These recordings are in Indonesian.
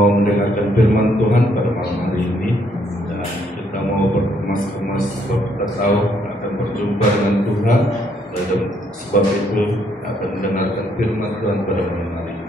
mau mendengarkan firman Tuhan pada malam hari ini, dan kita mau berkemas-kemas sebab kita tahu akan berjumpa dengan Tuhan, dan sebab itu akan mendengarkan firman Tuhan pada malam hari ini.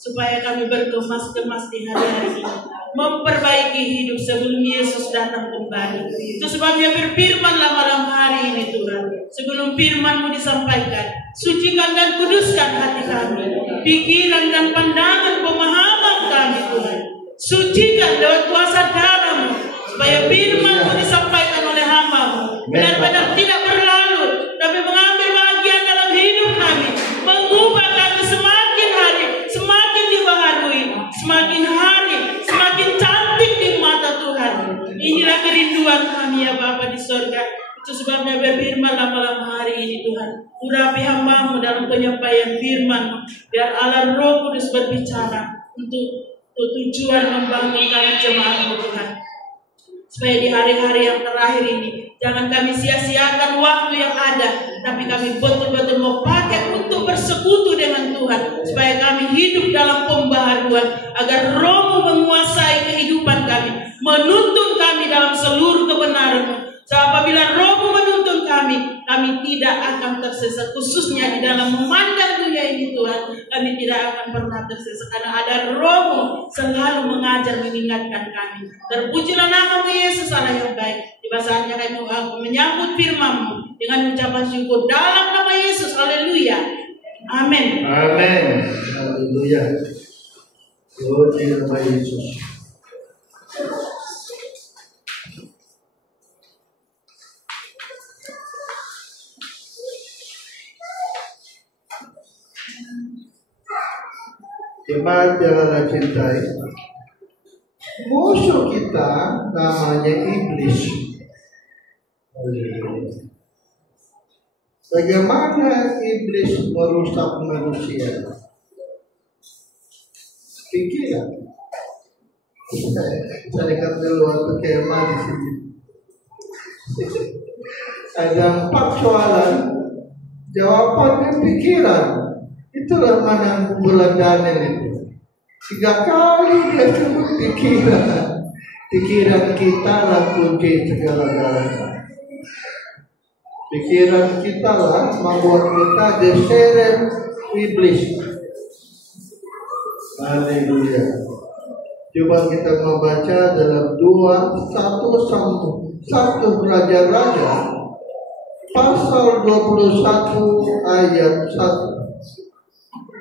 Supaya kami berkemas-kemas di hari-hari ini, memperbaiki hidup sebelum Yesus datang kembali. Itu sebabnya berfirmanlah malam hari ini Tuhan. Sebelum firman-Mu disampaikan, sucikan dan kuduskan hati kami, pikiran dan pandangan pemahaman kami Tuhan. Sucikan lewat kuasa darah-Mu, supaya firman-Mu disampaikan oleh hamba-Mu benar-benar tidak berlalu, tapi mengambil bagian dalam hidup kami, mengubah kami semakin hari, semakin dibaharui, semakin hari, semakin cantik di mata Tuhan. Inilah kerinduan kami ya Bapa di sorga. Itu sebabnya berfirmanlah malam hari ini Tuhan. Urapi hamba-Mu dalam penyampaian firman, biar Allah Roh Kudus berbicara untuk tujuan membangun kami jemaat-Mu Tuhan. Supaya di hari-hari yang terakhir ini, jangan kami sia-siakan waktu yang ada, tapi kami betul-betul mau pakai untuk bersekutu dengan Tuhan, supaya kami hidup dalam pembaharuan, agar Roh-Mu menguasai kehidupan kami, menuntun kami dalam seluruh kebenaran-Mu. So, apabila Roh-Mu menuntun kami tidak akan tersesat, khususnya di dalam memandang dunia ini Tuhan, kami tidak akan pernah tersesat, karena ada Roh-Mu selalu mengajar, mengingatkan kami. Terpujilah nama-Mu Yesus Allah yang baik. Di saatnya kami menyambut firman-Mu dengan ucapan syukur dalam nama Yesus. Haleluya. Amin. Amin. Haleluya. Glory to nama Yesus. Jemaat yang Allah cintai, musuh kita namanya iblis. Bagaimana iblis merusak manusia? Pikiran. Saya lihat dulu waktu kemah di sini. Ada 4 soalan, jawabannya pikiran. Itulah mana bulan Daniel itu. 3 kali dia sebut pikiran. Pikiran kita lah kunci segala-galanya. Pikiran kita lah membuat kita diseret iblis. Haleluya. Coba kita membaca dalam 1 Raja-Raja pasal 21 ayat 1.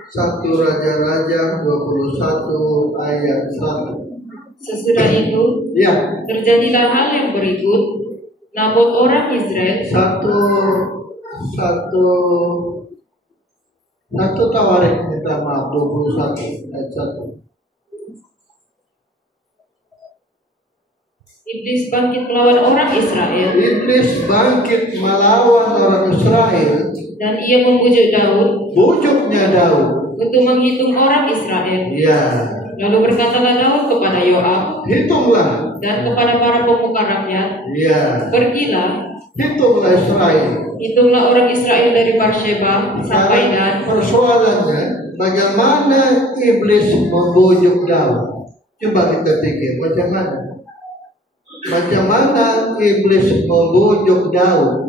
1 Raja-Raja 21 ayat 1. Sesudah itu, ya, terjadilah hal yang berikut. Nabot orang Israel. Satu Tawarik minta maaf 21 ayat 1. Iblis bangkit melawan orang Israel. Iblis bangkit melawan orang Israel. Dan ia membujuk Daud. Bujuknya Daud untuk menghitung orang Israel. Ya, Lalu berkatalah Daud kepada Yoab hitunglah. dan kepada para pemuka rakyat, Ya, pergilah, hitunglah Israel. hitunglah orang Israel dari Beersheba sampai Dan. Persoalannya, bagaimana iblis membujuk Daud? Coba kita pikir, macam mana? Macam mana iblis membujuk Daud?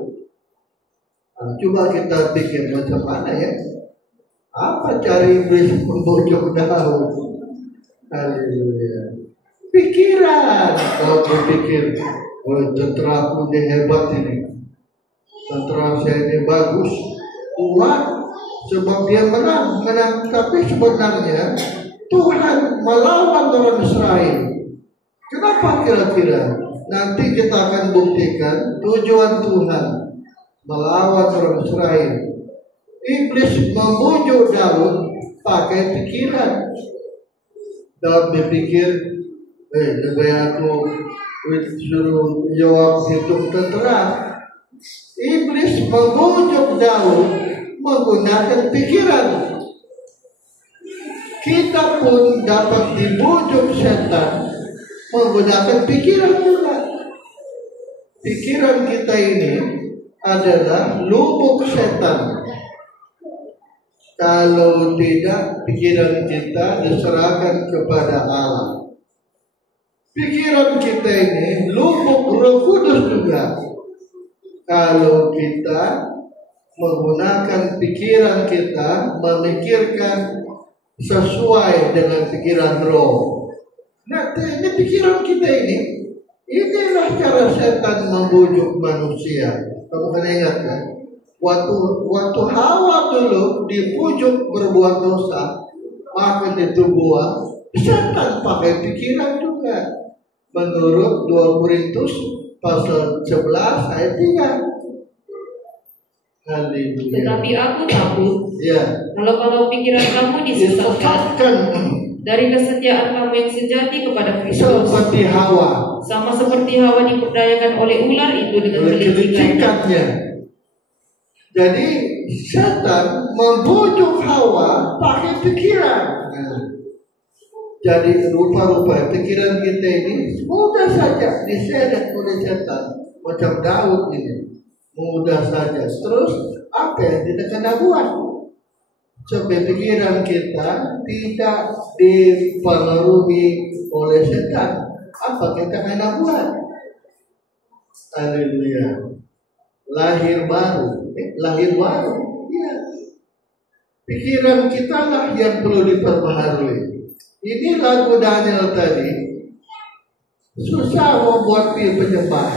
Nah, coba kita pikir macam mana ya? Apa cara iblis membujuk Daud? Haleluya. Pikiran. Daud berpikir, oh, tenteraku ini hebat ini. Tentera saya ini bagus, kuat, sebab dia menang. Tapi sebenarnya Tuhan melawan orang Israel. Kenapa kira-kira? Nanti kita akan buktikan tujuan Tuhan melawan orang Israel. Iblis membujuk Daud pakai pikiran. Daud berpikir, lebih aku suruh Yoab hitung tentera. Iblis membujuk Daud menggunakan pikiran. Kita pun dapat dibujuk setan menggunakan pikiran juga. Pikiran kita ini adalah lubuk setan. Kalau tidak, pikiran kita diserahkan kepada Allah. Pikiran kita ini lubuk Roh Kudus juga. Kalau kita menggunakan pikiran kita, memikirkan sesuai dengan pikiran roh. Nah, ini pikiran kita ini, inilah cara setan membujuk manusia. Kamu kan ingat kan? Waktu Hawa dulu dibujuk berbuat dosa, makan itu buah, setan pakai pikiran juga. Menurut 2 Korintus pasal 11 ayat 3. Haleluya. Tetapi aku takut, Ya, kalau pikiran kamu disesatkan dari kesetiaan kamu yang sejati kepada Kristus, seperti Hawa, sama seperti Hawa diperdayakan oleh ular itu dengan kelicikannya. kelicikannya. Jadi setan membujuk Hawa pakai pikiran. Jadi rupa-rupa pikiran kita ini mudah saja diseret oleh setan, macam Daud ini, mudah saja. Terus apa yang kita kena buat? Coba pikiran kita tidak dipengaruhi oleh setan, apa kita kena buat? Haleluya. Lahir baru, ya. Pikiran kita lah yang perlu diperbaharui. Ini lagu Daniel tadi, susah membuat penyembah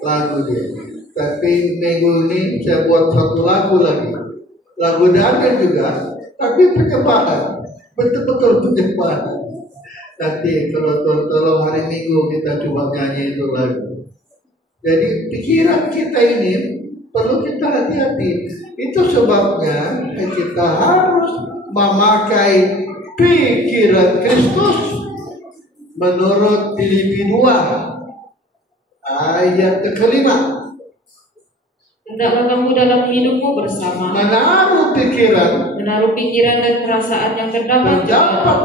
lagu dia. Tapi minggu ini saya buat satu lagu lagi, lagu Daniel juga, tapi penyembahan, betul-betul penyembahan. Nanti kalau tolong hari Minggu kita coba nyanyi itu lagu. Jadi pikiran kita ini perlu kita hati-hati. Itu sebabnya kita harus memakai pikiran Kristus menurut Filipi 2 ayat ke-5. Hendaklah kamu dalam hidupmu bersama Menaruh pikiran dan perasaan yang terdapat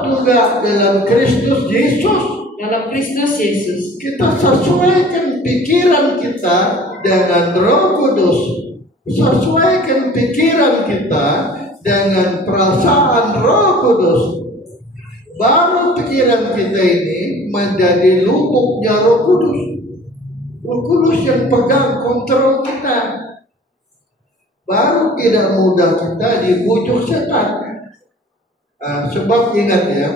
juga dalam Kristus Yesus. Dalam Kristus Yesus. Kita sesuaikan pikiran kita dengan Roh Kudus. Sesuaikan pikiran kita dengan perasaan Roh Kudus. Baru pikiran kita ini menjadi lubuknya Roh Kudus. Roh Kudus yang pegang kontrol kita. Baru tidak mudah kita dibujuk setan. Sebab ingat ya,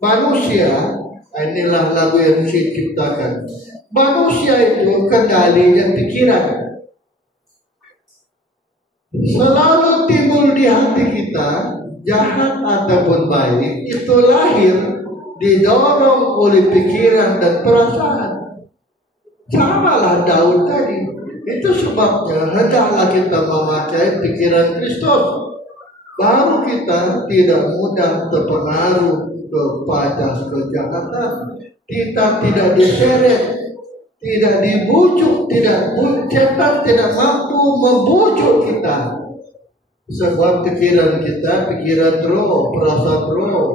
manusia, inilah lagu yang saya ciptakan. Manusia itu kendalinya pikiran. Selalu timbul di hati kita, jahat ataupun baik, itu lahir didorong oleh pikiran dan perasaan. Samalah Daud tadi. Itu sebabnya hendaklah kita memakai pikiran Kristus. Baru kita tidak mudah terpengaruh kepada kejahatan. Kita tidak diseret, tidak dibujuk, setan tidak mampu membujuk kita. Sebab pikiran kita, pikiran roh, perasaan roh.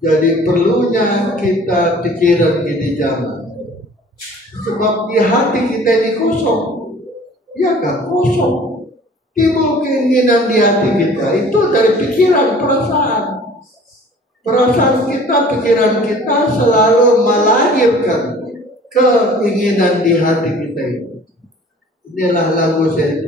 Jadi perlunya kita pikiran ini jangan. Sebab di hati kita ini kosong. Ya kan, kosong. Timbul keinginan di hati kita itu dari pikiran, perasaan. Perasaan kita, pikiran kita selalu melahirkan keinginan di hati kita ini. Inilah lagu saya.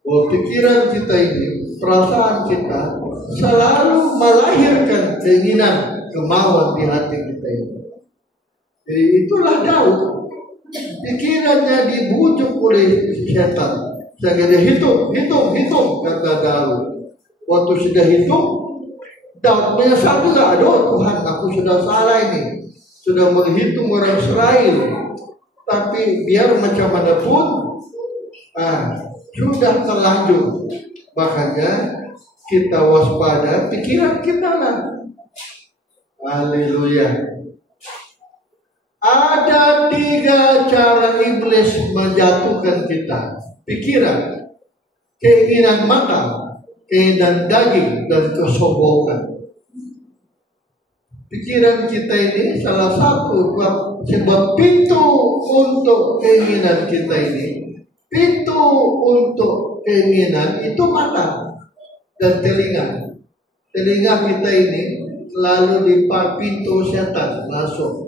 Bahwa pikiran kita ini, perasaan kita selalu melahirkan keinginan, kemauan di hati kita ini. Jadi itulah Daud. Pikirannya dibujuk oleh setan. Sehingga dia hitung, kata Daud. Waktu sudah hitung, Daud menyesal juga. Aduh Tuhan, aku sudah salah ini. Sudah menghitung orang Israel. Tapi biar macam mana pun, sudah terlanjur. Makanya kita waspada pikiran kita lah. Haleluya. Ada 3 cara iblis menjatuhkan kita. Pikiran, keinginan mata, keinginan daging, dan kesombongan. Pikiran kita ini salah satu sebab pintu untuk keinginan kita ini. Pintu untuk keinginan itu mata dan telinga. Telinga kita ini selalu di pintu setan masuk.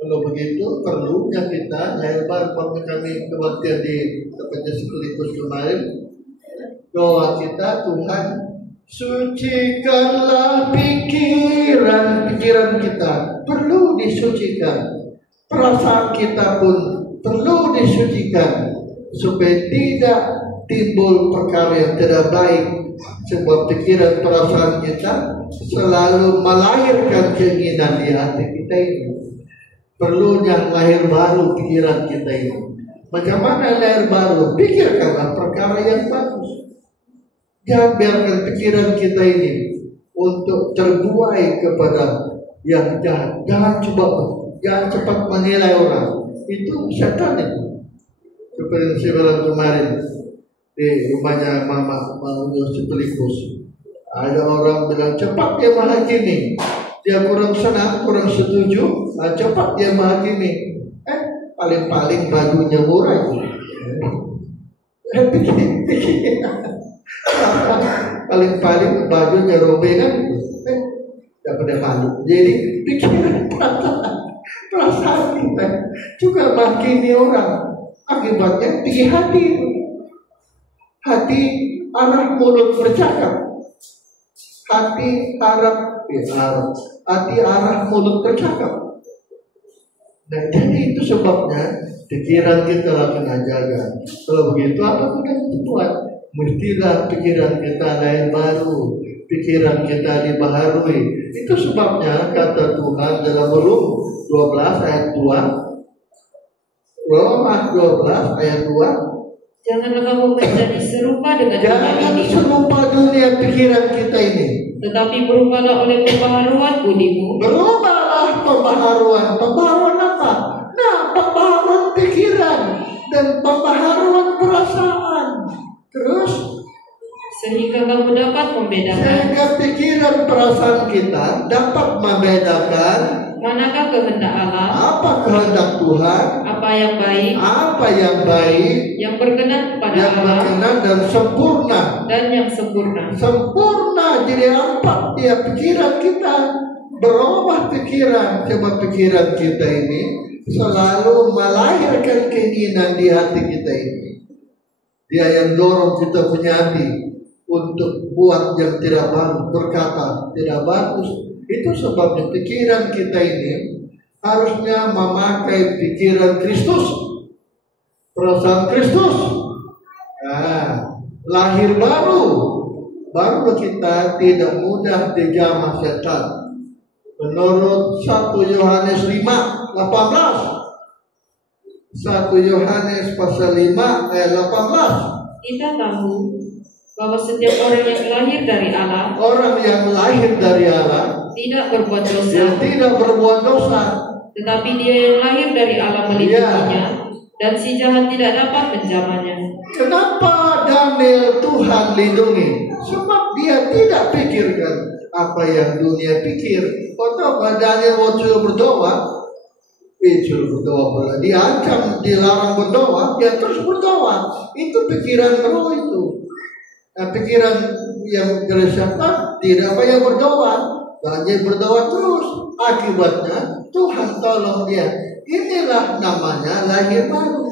Kalau begitu perlunya kita lebar kami kebaktian di tempatnya sekaligus kemarin doa kita, Tuhan sucikanlah pikiran kita, perlu disucikan. Perasaan kita pun perlu disucikan supaya tidak timbul perkara yang tidak baik. Sebab pikiran perasaan kita selalu melahirkan keinginan di hati kita ini. Perlunya lahir baru pikiran kita ini. Macam mana lahir baru? Pikirkanlah perkara yang bagus. Jangan biarkan pikiran kita ini untuk terbuai kepada yang jahat. Jangan cepat menilai orang. Itu setan itu. Seperti yang saya bilang kemarin di rumahnya Mama Sepelikus. Ada orang bilang cepat dia menghakimi. Dia kurang senang, kurang setuju, cepat dia menghakimi. Paling-paling bajunya murah. Paling-paling bajunya robengan, dapat malu. Jadi pikiran perasaan kita juga menghakimi orang. Akibatnya tinggi hati. Hati arah mulut bercakap. Hati arah mulut bercakap. Nah, jadi itu sebabnya pikiran kita akan jaga. Kalau begitu apa pun yang dibuat, mestilah pikiran kita lahir baru, pikiran kita dibaharui. Itu sebabnya kata Tuhan dalam Rum 12 ayat 2, Roma 12 ayat 2. Janganlah kamu menjadi serupa dengan dunia ini. Jangan serupa dunia pikiran kita ini. Tetapi berubahlah oleh pembaharuan budimu. Berubahlah pembaharuan. Pembaharuan apa? Nah, pembaharuan pikiran dan pembaharuan perasaan. Terus sehingga kamu dapat membedakan. Sehingga pikiran perasaan kita dapat membedakan manakah kehendak Allah, apa kehendak Tuhan, apa yang baik, yang berkenan kepada Allah, dan sempurna, dan yang sempurna. Sempurna jadi apa? Dia pikiran kita berubah pikiran. Coba pikiran kita ini selalu melahirkan keinginan di hati kita ini. Dia yang dorong kita punya hati untuk buat yang tidak bagus, berkata tidak bagus. Itu sebabnya pikiran kita ini harusnya memakai pikiran Kristus, perasaan Kristus. Lahir baru kita tidak mudah dijamah setan. Menurut 1 Yohanes 5:18, 1 Yohanes pasal 5 ayat 18. Kita tahu bahwa setiap orang yang lahir dari Allah, tidak berbuat dosa. Dia tidak berbuat dosa. Tetapi dia yang lahir dari Allah melindunginya, dan si jahat tidak dapat menjamahnya. Kenapa Daniel Tuhan lindungi? Sebab dia tidak pikirkan apa yang dunia pikir. Kau tahu Daniel waktu berdoa, pula diancam, dilarang berdoa, dia terus berdoa. Itu pikiran roh itu. Nah, pikiran yang geresakan tidak banyak berdoa, Daniel berdoa terus. Akibatnya Tuhan tolong dia. Inilah namanya lahir baru.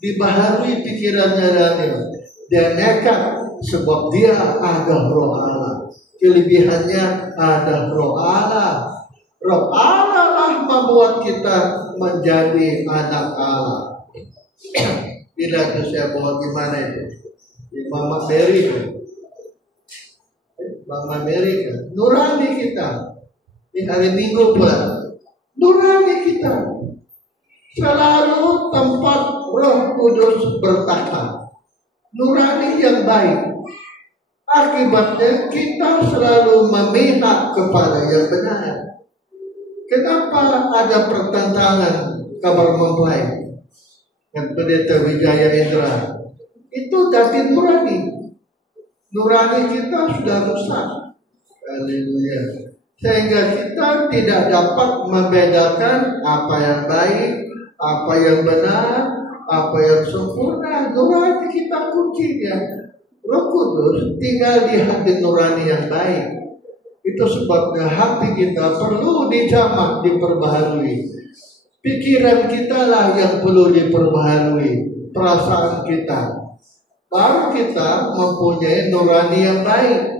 Dibaharui pikirannya Daniel. Dia nekat sebab dia ada roh Allah. Kelebihannya ada roh Allah. Roh Allah lah membuat kita menjadi anak Allah. Tidak itu saya bawa di mana itu? Di Mama Mary. Mama Mary kan? Nurani kita. Di hari Minggu pula. Nurani kita. Selalu tempat Roh Kudus bertata. Nurani yang baik. Akibatnya kita selalu memihak kepada yang benar. Kenapa ada pertentangan kabar mempelai dan Pendeta Wijaya Indra? Itu dari nurani. Nurani kita sudah rusak. Haleluya. Sehingga kita tidak dapat membedakan apa yang baik, apa yang benar, apa yang sempurna. Nurani kita kuncinya. Roh Kudus tinggal di hati nurani yang baik. Itu sebabnya hati kita perlu dijamak, diperbaharui. Pikiran kita lah yang perlu diperbaharui. Perasaan kita. Baru kita mempunyai nurani yang baik.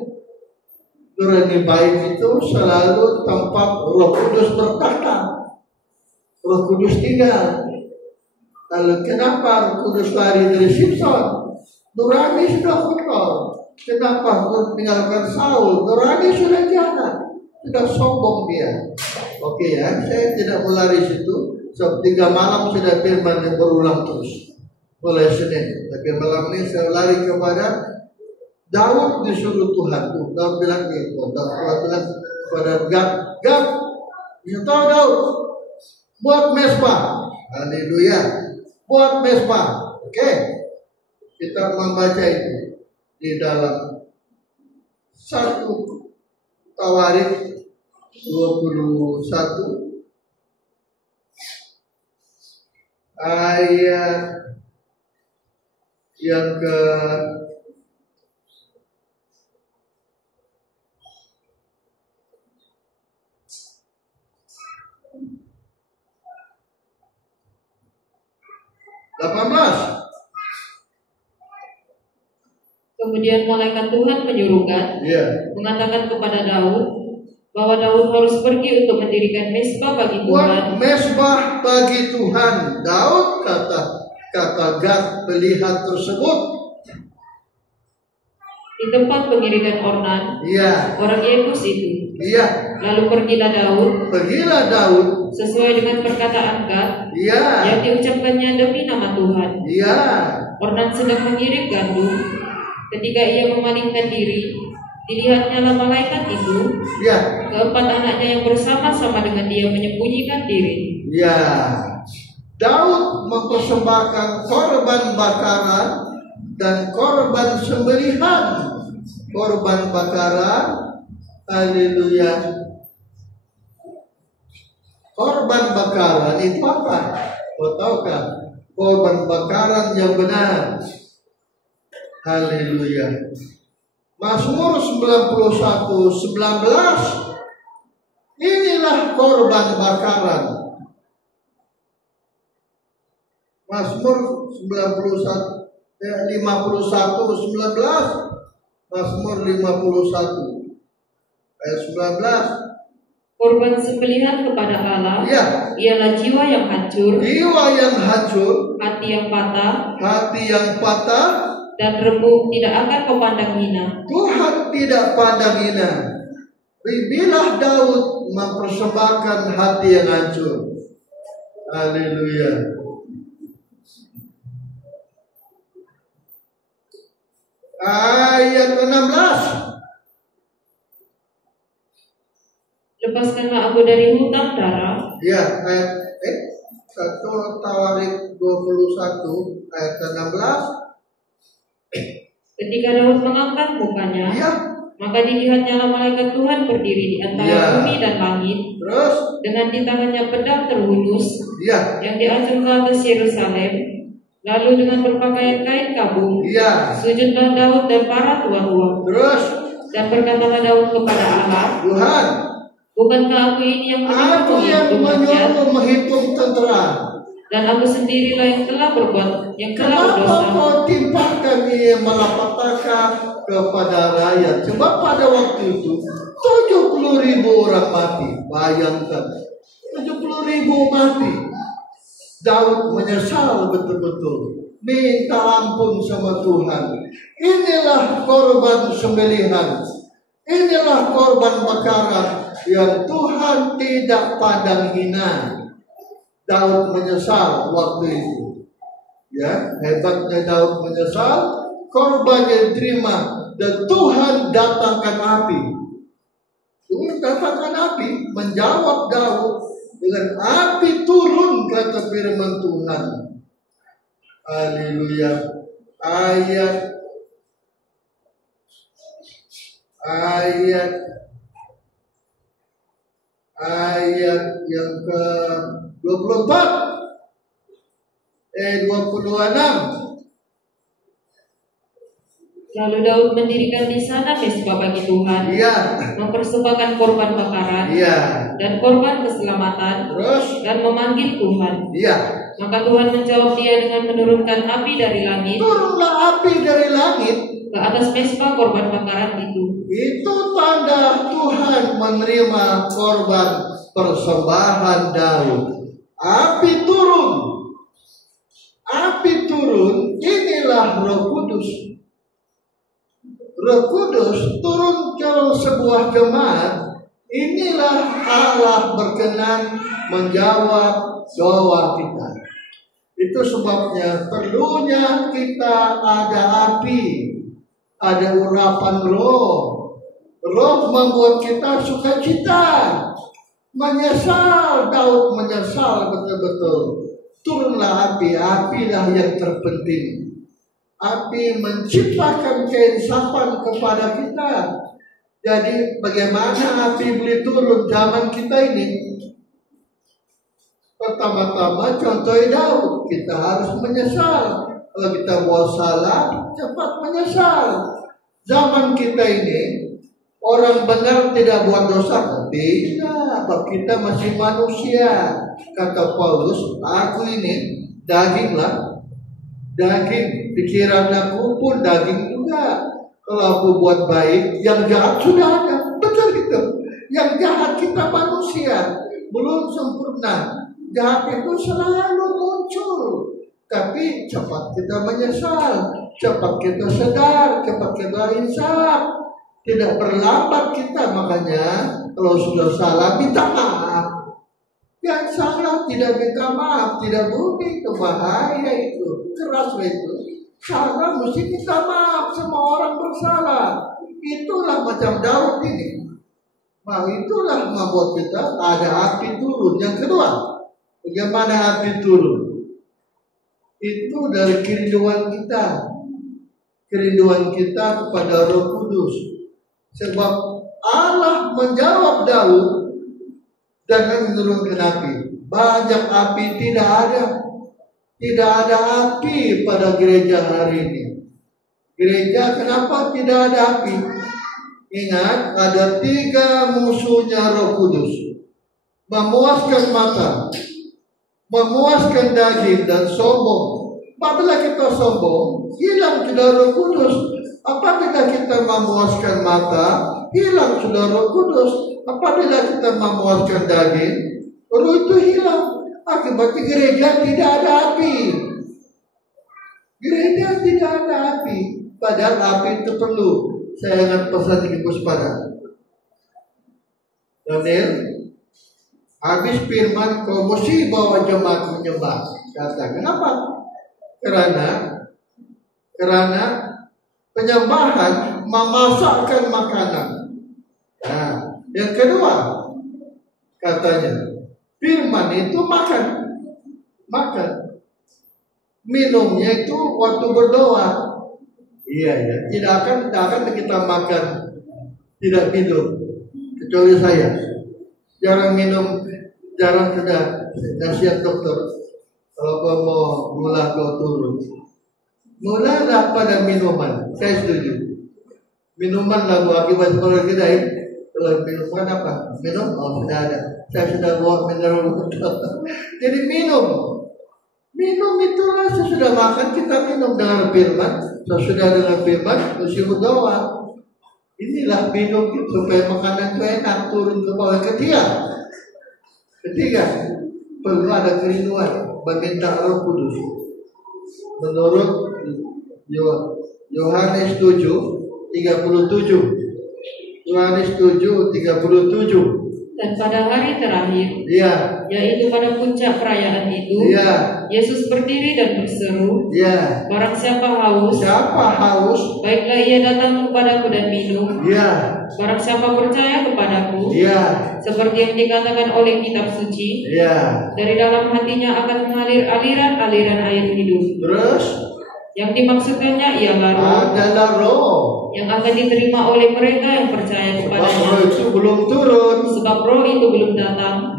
Nurani baik itu selalu tempat Roh Kudus bertata. Roh Kudus tinggal. Lalu kenapa Roh Kudus lari dari Simpson? Nurani sudah kotor. Kenapa meninggalkan Saul? Nurani sudah jahat. Sudah sombong dia. Oke ya, saya tidak mau lari situ. So, 3 malam sudah firman yang berulang terus. Mulai Senin. Tapi malam ini saya lari kepada Daud disuruh Tuhan. Daud bilang gitu. Daud bilang kepada Gad, you tahu Daud, buat mesbah. Haleluya. Buat mesbah. Oke. Kita membaca itu di dalam 1 Tawarik 21 ayat yang ke 18. Kemudian malaikat Tuhan menyuruh Gad, mengatakan kepada Daud bahwa Daud harus pergi untuk mendirikan mesbah bagi Tuhan. Buat mesbah bagi Tuhan. Daud kata Gad melihat tersebut di tempat pengiringan Ornan, orang Yekus itu. Lalu pergilah Daud sesuai dengan perkataan Gad yang diucapkannya demi nama Tuhan. Ornan sedang mengirim gandum. Ketika ia memalingkan diri, dilihatnya malaikat itu. Keempat anaknya yang bersama-sama dengan dia menyembunyikan diri. Daud mempersembahkan korban bakaran dan korban sembelihan. Korban bakaran, haleluya. Korban bakaran itu apa? Kau tahu kan? Korban bakaran yang benar. Haleluya. Mazmur 91:19. Inilah korban bakaran. Mazmur 51:19. Mazmur 51 ayat 19. Korban sembelihan kepada Allah ialah jiwa yang hancur, hati yang patah, dan remuk tidak akan kau pandang hina. Tuhan tidak pandang hina. Bilah Daud mempersembahkan hati yang hancur. Haleluya. Ayat 16. Lepaskanlah aku dari hutang darah. Ayat 1 Tawarik 21 ayat 16. Ketika Daud mengangkat mukanya, Maka dilihatnya malaikat Tuhan berdiri di antara bumi dan langit. Terus dengan di tangannya pedang terhunus yang diacung ke atas Yerusalem. Lalu dengan berpakaian kain kabung sujudlah Daud dan para tua-tua. Terus dan berkatalah Daud kepada Allah, Tuhan, bukankah aku ini yang menyuruhmu menghitung tentera? Dan aku sendirilah yang telah berbuat, yang telah berdosa. Kenapa kau timpakan ia malapetaka kepada rakyat? Sebab pada waktu itu 70.000 orang mati. Bayangkan, 70.000 mati. Daud menyesal betul-betul, minta ampun sama Tuhan. Inilah korban sembelihan, inilah korban bakaran yang Tuhan tidak pandang hina. Daud menyesal waktu itu. Ya, hebatnya Daud menyesal, korbannya diterima dan Tuhan datangkan api. Tuhan datangkan api, menjawab Daud dengan api turun, kata firman Tuhan. Haleluya. Ayat yang ke 24 26. Lalu Daud mendirikan di sana mezbah bagi Tuhan, mempersembahkan korban bakaran dan korban keselamatan, dan memanggil Tuhan. Maka Tuhan menjawab dia dengan menurunkan api dari langit. Turunlah api dari langit ke atas mezbah korban bakaran itu. Itu tanda Tuhan menerima korban persembahan Daud. Api turun. Api turun, inilah Roh Kudus. Roh Kudus turun ke sebuah jemaat. Inilah Allah berkenan menjawab doa kita. Itu sebabnya perlunya kita ada api, ada urapan Roh. Roh membuat kita sukacita, menyesal. Daud menyesal betul-betul. Turunlah api, apilah yang terpenting. Api menciptakan keinsapan kepada kita. Jadi bagaimana api boleh turun zaman kita ini? Pertama-tama contoh Daud, kita harus menyesal. Kalau kita buat salah, cepat menyesal. Zaman kita ini, orang benar tidak buat dosa. Tidak, kita masih manusia. Kata Paulus, aku ini daging lah. Daging, pikiran aku pun daging juga. Kalau aku buat baik, yang jahat sudah ada. Betul gitu. Yang jahat kita manusia, belum sempurna. Jahat itu selalu muncul. Tapi cepat kita menyesal, cepat kita sadar, cepat kita insaf. Tidak berlambat kita. Makanya kalau sudah salah, minta maaf. Yang salah tidak minta maaf, tidak boleh. Itu bahaya, itu keras itu. Salah mesti minta maaf. Semua orang bersalah. Itulah macam Daud ini. Nah, itulah membuat kita ada api turun. Yang kedua, bagaimana api turun? Itu dari kerinduan kita. Kerinduan kita kepada Roh Kudus. Sebab Allah menjawab Daud dengan menurunkan api. Banyak api tidak ada. Tidak ada api pada gereja hari ini. Gereja kenapa tidak ada api? Ingat, ada 3 musuhnya Roh Kudus. Memuaskan mata, memuaskan daging, dan sombong. Apabila kita sombong, hilang sudah Roh Kudus. Apabila kita memuaskan mata, hilang sudah Roh Kudus. Apabila kita memuaskan daging, Roh itu hilang. Akibatnya gereja tidak ada api. Gereja tidak ada api. Padahal api itu perlu. Saya ingat pesan Ibu Puspada. Daniel, habis firman kau mesti bawa jemaat menyembah. Kata, kenapa? Karena penyembahan memasakkan makanan. Nah, yang kedua, katanya, firman itu makan. Minumnya itu waktu berdoa. Iya. Tidak akan kita makan tidak minum, kecuali saya. Jarang minum, jarang sudah nasihat dokter. Kalau kau mau gula kau turun, mulalah pada minuman. Saya setuju. Minuman lagu akibat kalau kita kalau minuman apa? Minum? Oh, sudah ada. Saya sudah bawa mineral water. Jadi minum itu rasa sudah makan kita minum dengan firman. Sesudah dengan firman mesti berdoa. Inilah minum supaya makanan itu enak turun ke bawah. Ketiga, perlu ada kerinduan meminta Roh Kudus. Menurut Yohanes 7:37. Yohanes 7:37. Dan pada hari terakhir, yaitu pada puncak perayaan itu, Yesus berdiri dan berseru, barang siapa haus, baiklah ia datang kepadaku dan minum. Barang siapa percaya kepadaku, seperti yang dikatakan oleh kitab suci, dari dalam hatinya akan mengalir aliran-aliran air hidup. Terus yang dimaksudkannya ialah roh yang akan diterima oleh mereka yang percaya kepadanya. Roh itu belum turun. Sebab roh itu belum datang.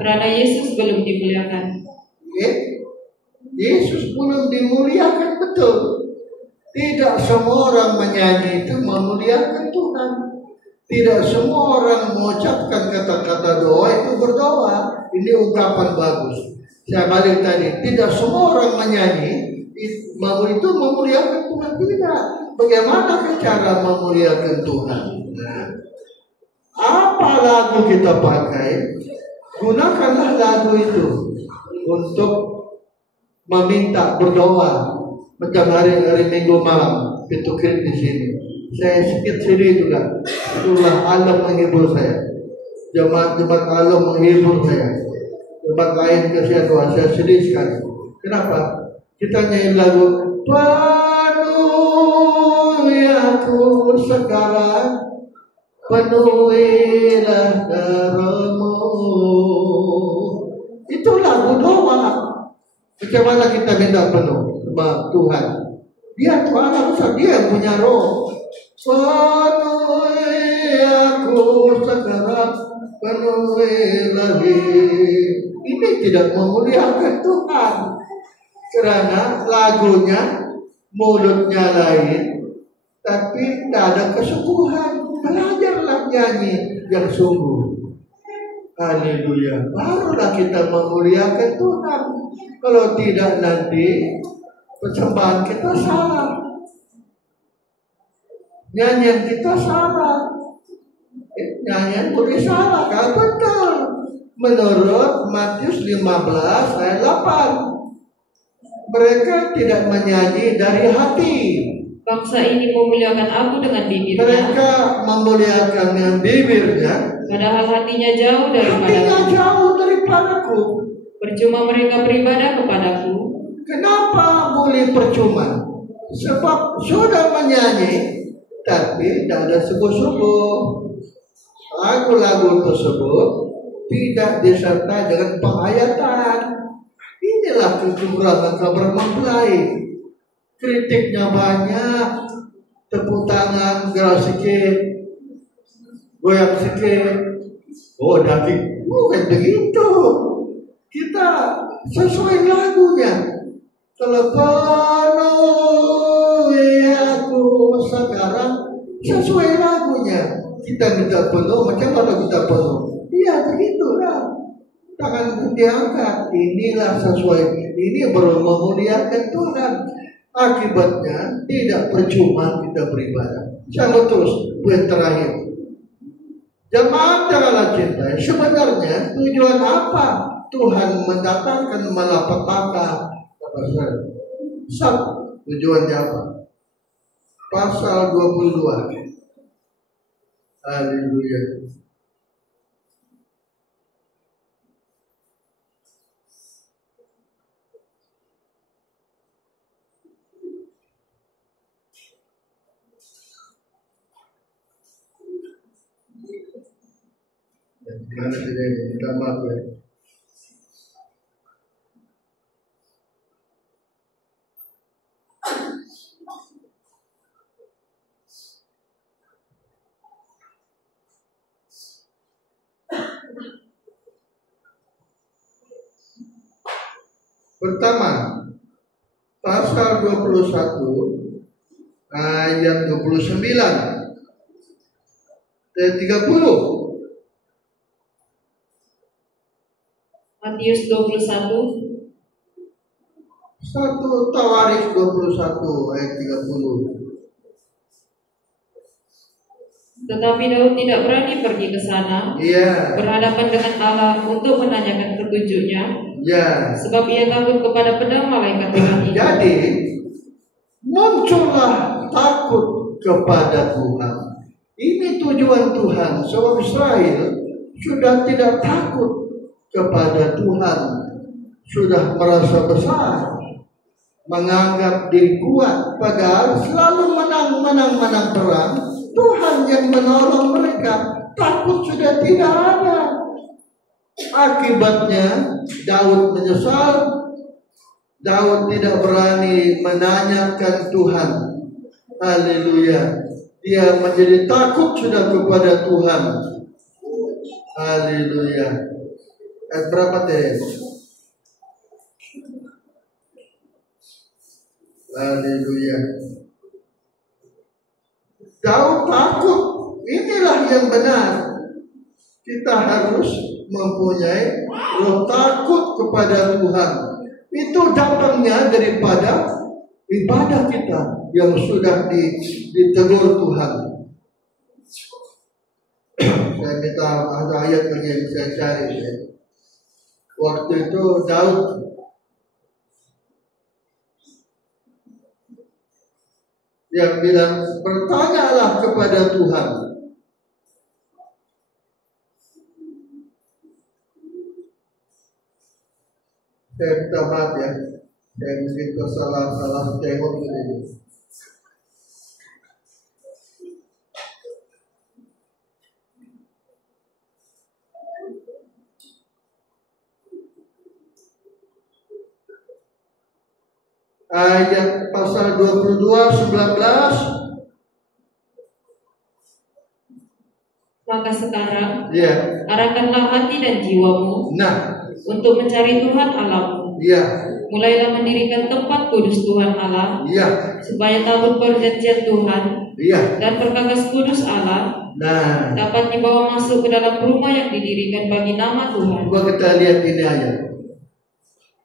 Karena Yesus belum dimuliakan. Yesus belum dimuliakan, betul. Tidak semua orang menyanyi itu memuliakan Tuhan. Tidak semua orang mengucapkan kata-kata doa itu berdoa. Ini ungkapan bagus. Saya balik tadi, tidak semua orang menyanyi itu memuliakan Tuhan. Tidak. Bagaimana cara memuliakan Tuhan? Apa lagu kita pakai? Gunakanlah lagu itu untuk meminta berdoa. Macam hari Minggu malam pintu kirim di sini. Saya sedikit sedih juga. Itulah alam menghibur saya. Jemaat alam menghibur saya. Jemaat lain kasih doa. Saya sedih sekali. Kenapa? Kita nyanyi lagu penuhi aku sekarang, penuhilah darah-Mu. Itu lagu doa. Bagaimana kita minta penuh sama Tuhan? Dia Tuhan besar, Dia yang punya roh. Penuhi aku sekarang, penuhilah. Ini tidak memuliakan Tuhan. Karena lagunya, mulutnya lain, tapi tidak ada kesungguhan. Belajarlah nyanyi yang sungguh. Haleluya. Barulah kita memuliakan Tuhan. Kalau tidak nanti persembahan kita salah, nyanyian kita salah. Nyanyian boleh salah, kan? Betul. Menurut Matius 15 ayat 8. Mereka tidak menyanyi dari hati. Bangsa ini memuliakan aku dengan bibirnya. Mereka memuliakan dengan bibirnya, padahal hatinya jauh daripadaku. Percuma mereka beribadah kepadaku. Kenapa boleh percuma? Sebab sudah menyanyi, tapi tidak ada sungguh-sungguh. Lagu-lagu tersebut tidak disertai dengan penghayatan. Inilah kekurangan kabar mempelai. Kritiknya banyak, tepuk tangan gerak sedikit, goyang sedikit. Oh, daging bukan begitu. Kita sesuai lagunya. Kalau penuhi aku sekarang, sesuai lagunya. Kita minta penuh, macam mana kita penuh? Iya, begitulah. Tangan diangkat, inilah sesuai. Ini baru memuliakan Tuhan. Akibatnya tidak percuma kita beribadah. Saya terus poin terakhir. Jemaat yang Allah cintai, sebenarnya tujuan apa Tuhan mendatangkan malapetaka? Satu, tujuannya apa? Pasal 22. Haleluya. Mana saja ini, minta maaf ya. Pertama, pasal 21 ayat 29 dan 30. Matius 21. 1 Tawarikh 21 ayat 30. Tetapi Daud tidak berani pergi ke sana, berhadapan dengan Allah untuk menanyakan petunjuknya, sebab ia takut kepada pedang malaikat Tuhan itu. Jadi muncullah takut kepada Tuhan. Ini tujuan Tuhan. Sebab Israel sudah tidak takut kepada Tuhan, sudah merasa besar, menganggap diri kuat, padahal selalu menang perang. Tuhan yang menolong mereka, takut sudah tidak ada. Akibatnya Daud menyesal. Daud tidak berani menanyakan Tuhan. Haleluya. Dia menjadi takut sudah kepada Tuhan. Haleluya. Ayat berapa teh? Haleluya. Daud takut. Inilah yang benar. Kita harus mempunyai roh takut kepada Tuhan. Itu datangnya daripada ibadah kita yang sudah ditegur Tuhan. Saya minta ada ayat yang saya cari. Waktu itu Daud yang bilang, bertanyalah kepada Tuhan. Saya minta maaf ya, saya mungkin salah tengok ini. Ayat pasal 22:19. Maka sekarang arahkanlah hati dan jiwamu untuk mencari Tuhan Allahmu. Mulailah mendirikan tempat kudus Tuhan Allah, supaya tabut perjanjian Tuhan dan perkakas kudus Allah dapat dibawa masuk ke dalam rumah yang didirikan bagi nama Tuhan. Kita lihat ini aja.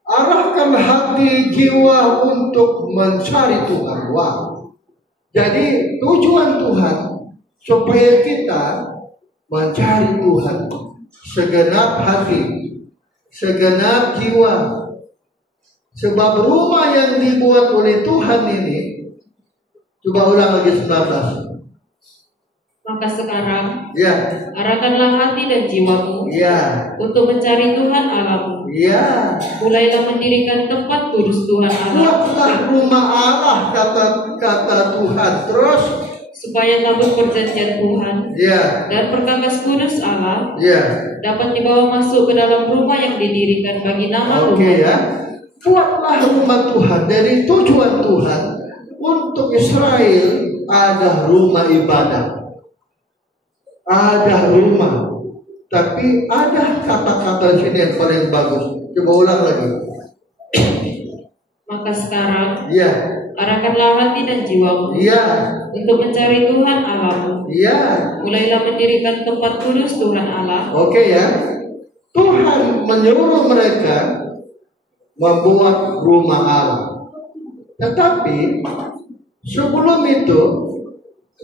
Arahkan hati jiwa untuk mencari Tuhan. Jadi tujuan Tuhan supaya kita mencari Tuhan segenap hati, segenap jiwa. Sebab rumah yang dibuat oleh Tuhan ini, coba ulang lagi 19. Maka sekarang arahkanlah hati dan jiwamu untuk mencari Tuhan Allahmu. Mulailah mendirikan tempat kudus Tuhan Allah. Buatlah rumah Allah, kata Tuhan. Terus supaya tabut perjanjian Tuhan dan perkakas kudus Allah dapat dibawa masuk ke dalam rumah yang didirikan bagi nama Tuhan. Buatlah rumah Tuhan. Dari tujuan Tuhan untuk Israel ada rumah ibadah, ada rumah. Tapi ada kata-kata sini yang paling bagus. Coba ulang lagi. Maka sekarang arahkanlah hati dan jiwamu untuk mencari Tuhan Allahmu. Mulailah mendirikan tempat kudus Tuhan Allah. Tuhan menyuruh mereka membuat rumah Allah. Tetapi sebelum itu,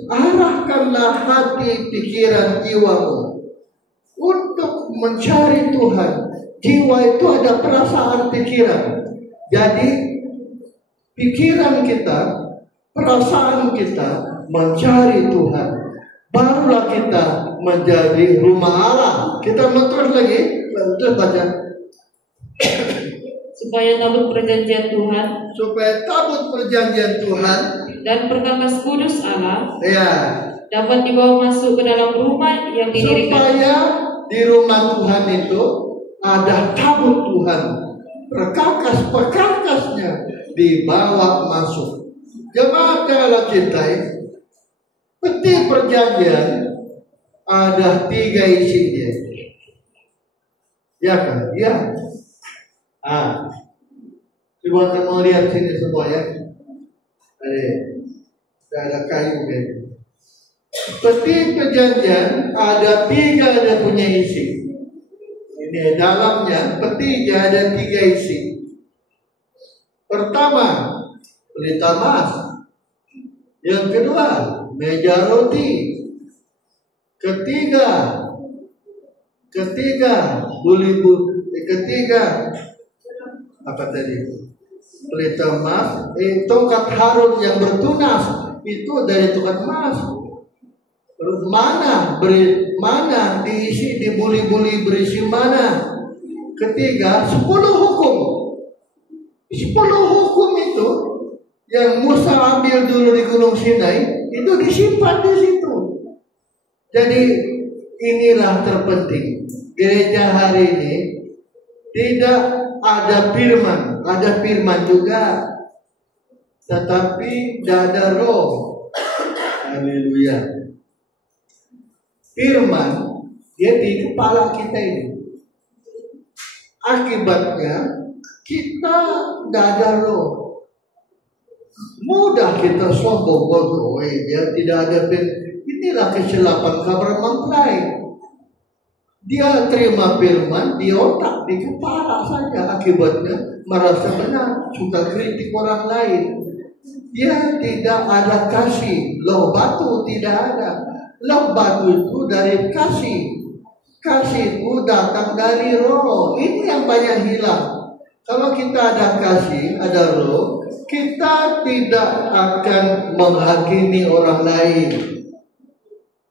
arahkanlah hati, pikiran, jiwamu untuk mencari Tuhan. Jiwa itu ada perasaan, pikiran. Jadi pikiran kita, perasaan kita mencari Tuhan, barulah kita menjadi rumah Allah. Kita terus lagi, terus baca. Supaya tabut perjanjian Tuhan, dan perkakas kudus Allah dapat dibawa masuk ke dalam rumah yang didirikan. Supaya di rumah Tuhan itu ada tabut Tuhan, perkakasnya dibawa masuk. Jemaat kalau kita peti perjanjian ada 3 isinya, ya kan? Coba kamu lihat sini semua ya. Ada kayu kan. Peti perjanjian ada 3 ada punya isi. Ini dalamnya peti ada 3 isi. Pertama, pelita emas. Yang kedua, meja roti. Ketiga, apa tadi? Pelita emas, tongkat Harun yang bertunas itu dari tongkat emas. Terus mana diisi dibuli-buli berisi mana? Ketiga, 10 hukum. 10 hukum itu yang Musa ambil dulu di Gunung Sinai itu disimpan di situ. Jadi inilah terpenting. Gereja hari ini tidak ada firman juga, tetapi tidak ada roh. Haleluya. Firman dia di kepala kita ini. Akibatnya kita tidak ada roh. Mudah kita sombong bodoh, dia tidak ada firman. Inilah kesilapan kabar mempelai. Dia terima firman di otak, di kepala saja. Akibatnya merasa benar, suka kritik orang lain. Dia tidak ada kasih. Loh batu tidak ada. Loh batu itu dari kasih. Kasih itu datang dari roh. Ini yang banyak hilang. Kalau kita ada kasih, ada roh, kita tidak akan menghakimi orang lain.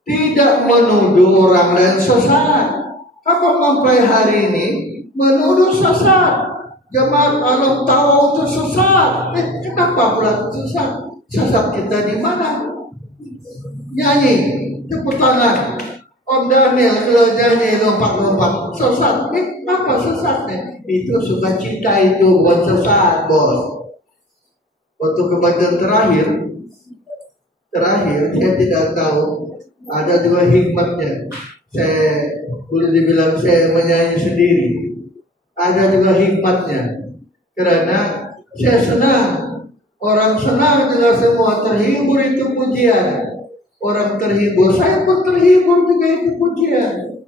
Tidak menuduh orang lain sesat. Apa mempelai hari ini menuduh sesat? Jemaat Allah tahu itu sesat. Kenapa pula sesat? Sesat kita di mana? Nyanyi, tepuk tangan. Om Daniel kalau nyanyi lompat-lompat sesat. Apa sesatnya? Itu sukacita itu buat sesat, bos. Waktu kebaktian terakhir saya tidak tahu. Ada 2 hikmatnya. Saya boleh dibilang saya menyanyi sendiri. Ada juga hikmatnya. Karena saya senang. Orang senang dengan semua terhibur itu pujian. Orang terhibur, saya pun terhibur juga itu pujian.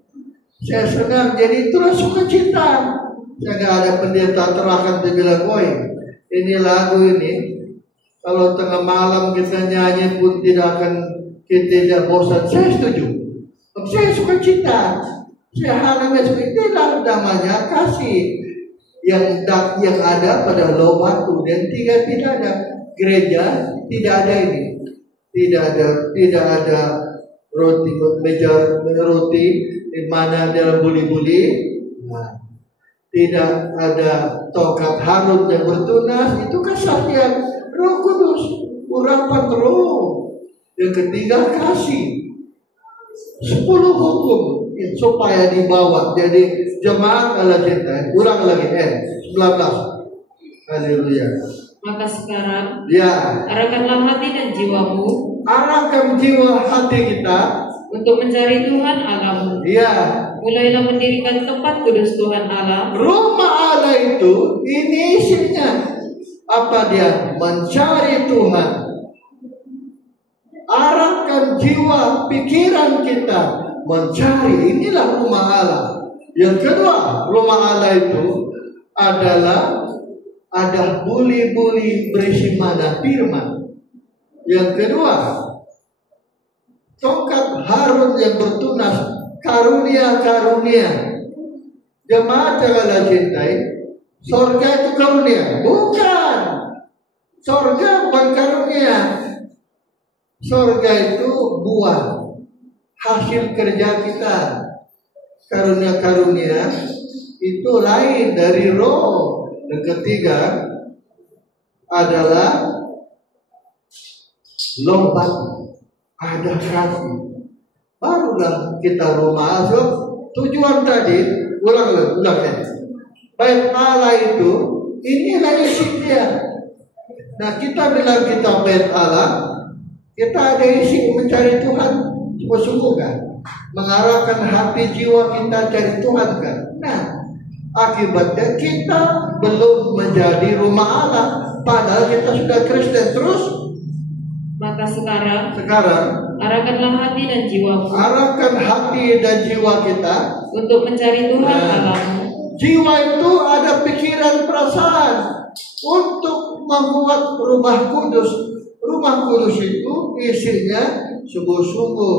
Saya senang, jadi itulah sukacita. Saya nggak ada pendeta terakan dibilang, "Woi, ini lagu ini kalau tengah malam kita nyanyi pun kita tidak bosan." Saya setuju. Saya suka cita. Saya halnya suka. Itulah namanya kasih yang ada pada loh batu. Dan tidak ada gereja, tidak ada ini. Tidak ada roti, meja roti di mana ada buli-buli. Nah, tidak ada tongkat Harun yang bertunas. Itu kesaksian Roh Kudus, urapan roh. Yang ketiga kasih. 10 hukum supaya dibawa. Jadi jemaat Allah cinta. Ulang lagi 19. Haleluya. Maka sekarang arahkanlah hati dan jiwamu. Arahkan jiwa hati kita untuk mencari Tuhan Allahmu. Mulailah mendirikan tempat kudus Tuhan Allah. Rumah Allah itu ini isinya apa dia? Mencari Tuhan. Arahkan jiwa pikiran kita mencari. Inilah rumah Allah. Yang kedua, rumah Allah itu adalah ada buli-buli berisi mana? Firman. Yang kedua, tongkat Harun yang bertunas, karunia-karunia. Jemaat yang Allah cintai, sorga itu karunia? Bukan. Sorga bukan karunia. Sorga itu buah hasil kerja kita. Karunia-karunia itu lain dari roh. Yang ketiga adalah lompat, ada kasih. Barulah kita rumah. So, tujuan tadi ulang ya. Bait Allah itu inilah isi dia. Nah kita bilang kita bait Allah. Kita ada isi mencari Tuhan, sungguh-sungguh kan? Mengarahkan hati jiwa kita cari Tuhan kan? Nah, Akibatnya kita belum menjadi rumah Allah, padahal kita sudah Kristen. Terus maka sekarang arahkanlah hati dan jiwamu, arahkan hati dan jiwa kita untuk mencari Tuhan Allahmu. Jiwa itu ada pikiran, perasaan untuk membuat rumah kudus. Rumah kudus itu isinya sungguh-sungguh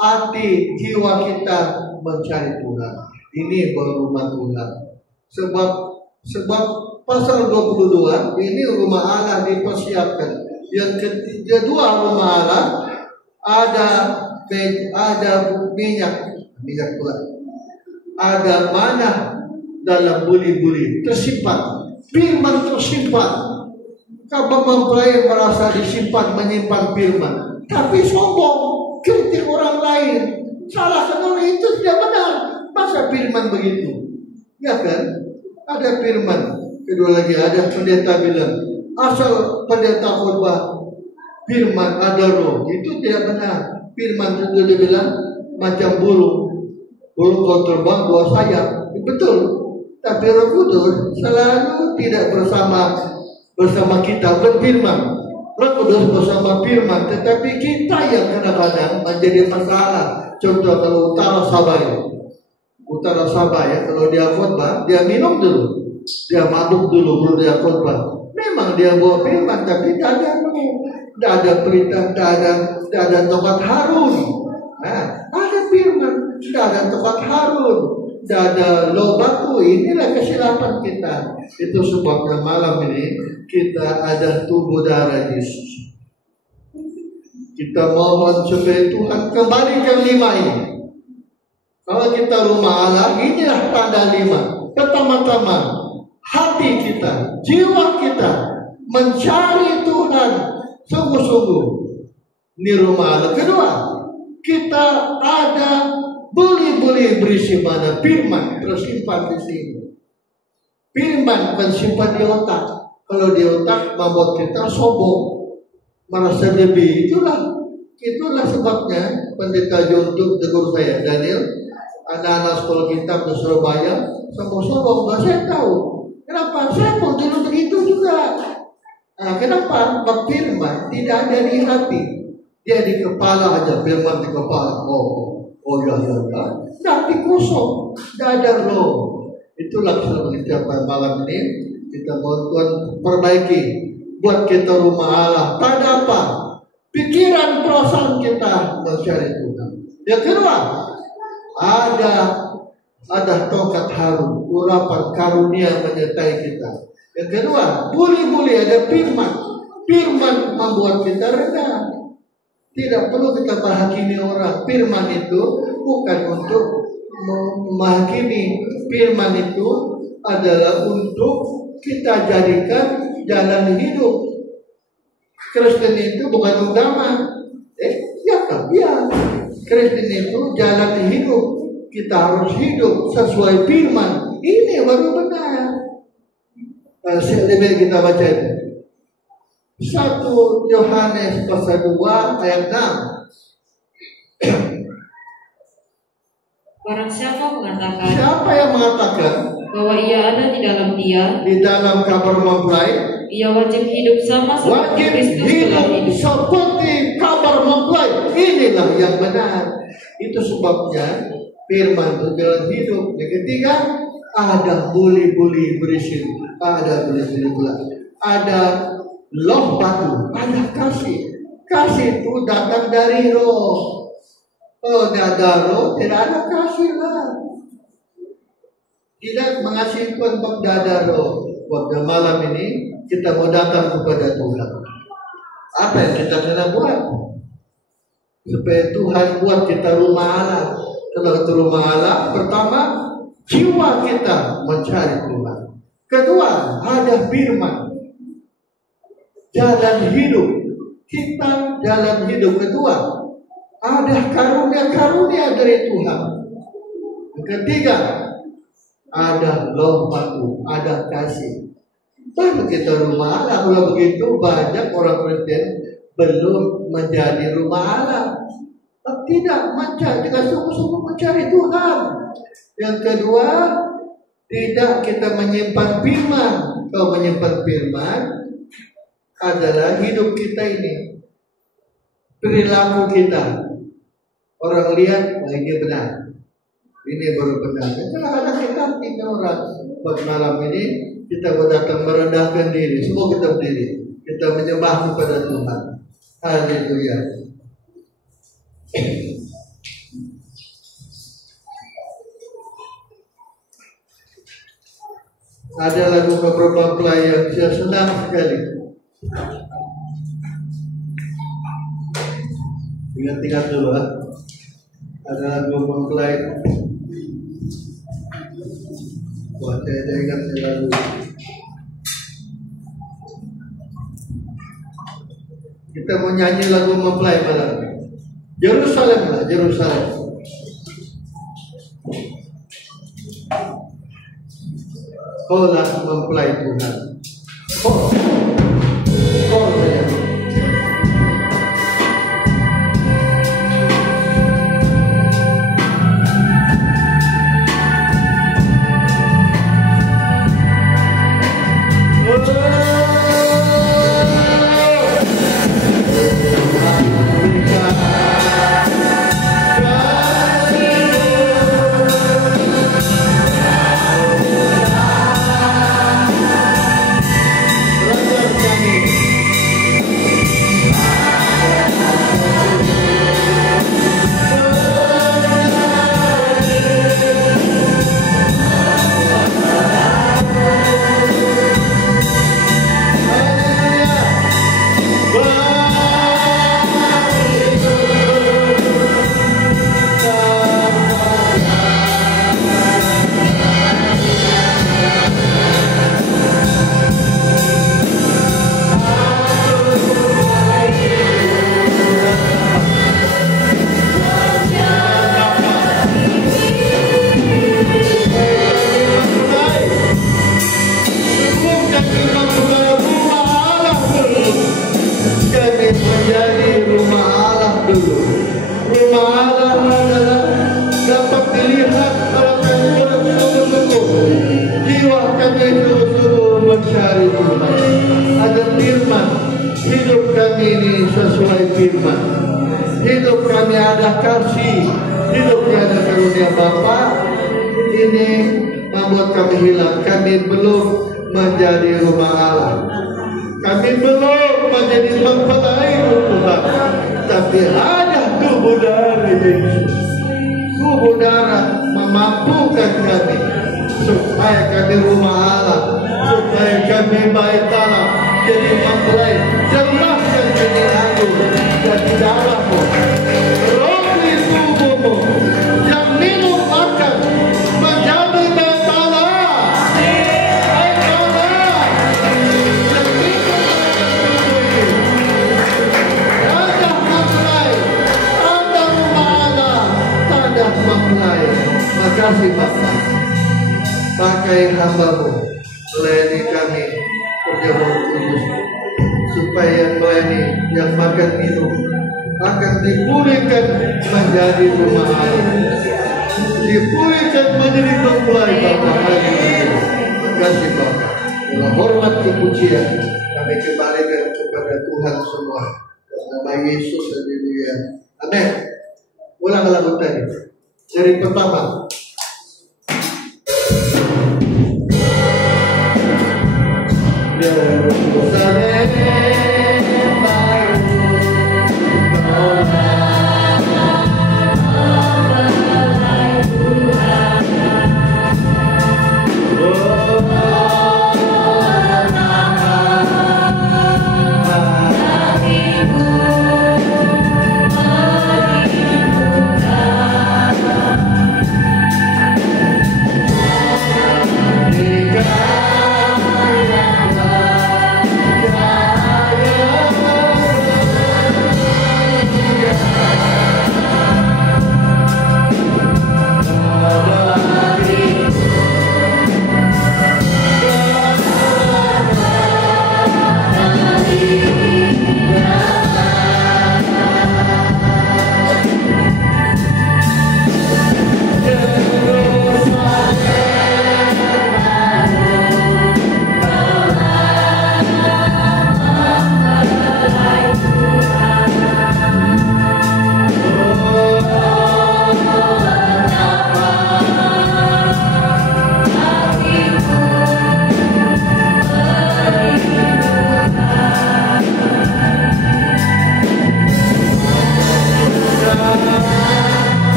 hati jiwa kita mencari Tuhan. Ini baru rumah Tuhan. Sebab pasal 22 ini rumah Allah dipersiapkan. Yang kedua rumah Allah ada minyak pula. Ada manah dalam buli-buli tersimpan. Firman tersimpan. Kabar mempelai merasa disimpan menyimpan firman, tapi sombong, kritik orang lain, salahkan orang itu tidak benar. Masa firman begitu? Ya kan? Ada firman. Kedua lagi ada pendeta bilang, asal pendeta khotbah firman ada roh, itu tidak benar. Firman itu dia bilang macam burung kalau terbang dua sayap, betul. Tapi Roh Kudus selalu tidak bersama kita berfirman. Roh Kudus bersama firman, tetapi kita yang kadang-kadang menjadi masalah. Contoh kalau Utara Sabah ya, kalau dia khotbah, dia minum dulu, dia mabuk dulu baru dia khotbah. Memang dia bawa firman, tapi tidak ada perintah, tidak ada tokat Harun. Nah, ada firman, tidak ada tokat Harun, tidak ada loh batu. Inilah kesilapan kita. Itu sebabnya malam ini kita ada tubuh darah Yesus. Kita mohon supaya Tuhan kembalikan 5 ini. Kalau kita rumah Allah, inilah tanda 5. Pertama-tama hati kita, jiwa kita mencari Tuhan sungguh-sungguh. Ini rumah Allah. Kedua, kita ada buli-buli berisi mana firman tersimpan di sini. Firman tersimpan di otak. Kalau di otak membuat kita sombong, merasa lebih. Itulah sebabnya pendeta Juntuk tegur saya, Daniel, anak-anak sekolah kitab di Surabaya sombong-sombong. Saya tahu kenapa. Saya pun dulu begitu juga. Nah, kenapa? Firman tidak ada di hati, dia di kepala aja. Firman di kepala. Oh ya. Tapi kosong, tidak ada roh. Itulah setiap malam ini kita mohon Tuhan perbaiki, buat kita rumah Allah. Pada apa? Pikiran, perasaan kita mencari Tuhan. Yang kedua, ada tokat Harun, urapan karunia menyertai kita. Yang kedua, buli-buli ada firman. Firman membuat kita rendah. Tidak perlu kita menghakimi orang. Firman itu bukan untuk menghakimi. Firman itu adalah untuk kita jadikan jalan hidup. Kristen itu bukan agama. Ya. Kristen itu jalan hidup. Kita harus hidup sesuai firman. Ini baru benar. Lebih kita baca itu. 1 Yohanes pasal 2 ayat 6. Barang siapa mengatakan, siapa yang mengatakan bahwa ia ada di dalam dia, di dalam kabar mempelai, ia wajib hidup sama seperti Kristus telah hidup. Seperti kabar mempelai. Inilah yang benar. Itu sebabnya firman itu jalan hidup. Yang ketiga, ada buli-buli berisi. Ada buli-buli pula. Ada loh batu. Ada kasih. Kasih itu datang dari roh. Kalau tidak ada roh, tidak ada kasih lah. Tidak mengasihi Tuhan kalau tidak ada roh. Pada malam ini kita mau datang kepada Tuhan. Apa yang kita kena buat? Supaya Tuhan buat kita rumah Allah. Kalau kita rumah Allah, pertama jiwa kita mencari Tuhan. Kedua, ada firman. Jalan hidup. Kita jalan hidup. Kedua, ada karunia-karunia dari Tuhan. Ketiga, ada loh batu, ada kasih. Baru kita rumah Allah. Kalau begitu banyak orang Kristen belum menjadi rumah Allah. Tidak mencari, tidak sungguh-sungguh mencari Tuhan. Yang kedua, Tidak kita menyimpan firman. Kalau menyimpan firman adalah hidup kita ini, perilaku kita. Orang lihat, wah ini benar, ini baru benar. Kadang-kadang kita tidak orang. Pada malam ini kita datang merendahkan diri. Semua kita berdiri, kita menyembah kepada Tuhan. Haleluya. Ada lagu beberapa pelayan yang saya senang sekali. Ingat-ingat dulu lah. Ada lagu mempelai. Wah, saya ingat lagu. Kita mau nyanyi lagu mempelai malam. Yerusalem lah, Yerusalem. Kaulah mempelai Tuhan. Kau saja.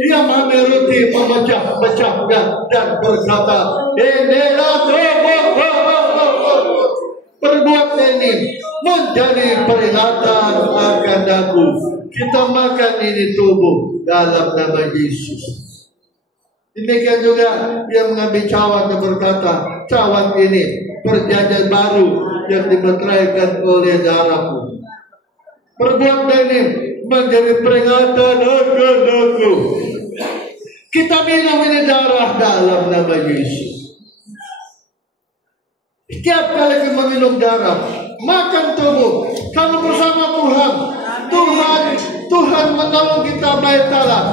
Dia mengambil roti, memecah-pecah dan berkata, perbuatan ini menjadi peringatan akan aku. Kita makan ini tubuh dalam nama Yesus. Demikian juga dia mengambil cawan dan berkata, cawan ini perjanjian baru yang dimeteraikan oleh darahku. Perbuatan ini menjadi peringatan akan aku. Kita minum ini darah dalam nama Yesus. Setiap kali kita meminum darah, makan tubuh, kalau bersama Tuhan, Tuhan menolong kita baiklah.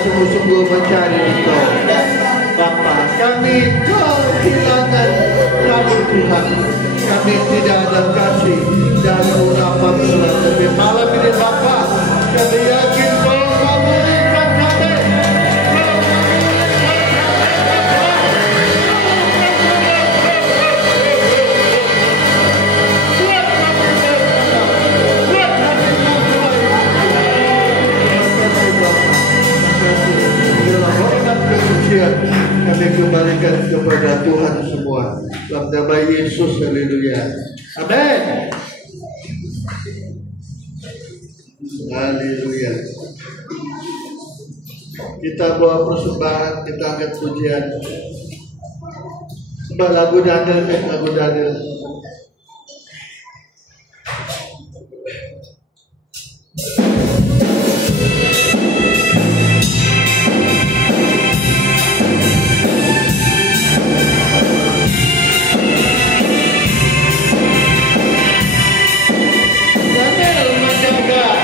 Sungguh-sungguh mencari Engkau, Bapa. Kami kehilangan kabur Tuhan. Kami tidak ada kasih dan urapan Tuhan. Tapi malam ini Bapa, kami yakin Kau memberikan kami. Kami kembalikan kepada Tuhan semua dalam nama Yesus. Haleluya. Amin. Haleluya. Kita bawa persembahan, kita angkat pujian. Sebab lagu Daniel. Yeah.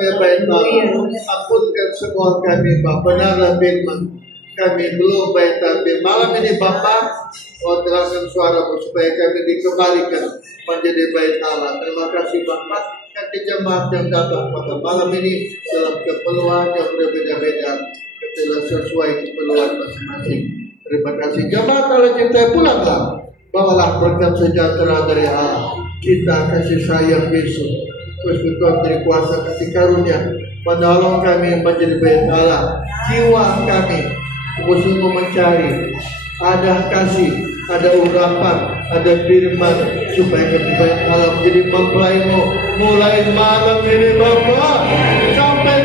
ya Baik Allah. Ampunkan semua kami Bapak. Benarlah firman kami belum baik, tapi malam ini Bapak terangkan suara supaya kami dikembalikan menjadi baik Allah. Terima kasih Bapak. Kami jemaat yang datang pada malam ini dalam keperluan yang berbeda-beda, telah sesuai keperluan masing-masing. Terima kasih jemaat Allah cinta pulanglah. Bawalah berkat sejahtera dari Allah, cinta kasih sayang Yesus, terus Tuhan dari kuasa kasih karunia menolong kami menjadi baik Allah. Jiwa kami sungguh mencari ada kasih, ada urapan, ada firman supaya kami baik Allah menjadi mempelai-Mu mulai malam ini Bapak sampai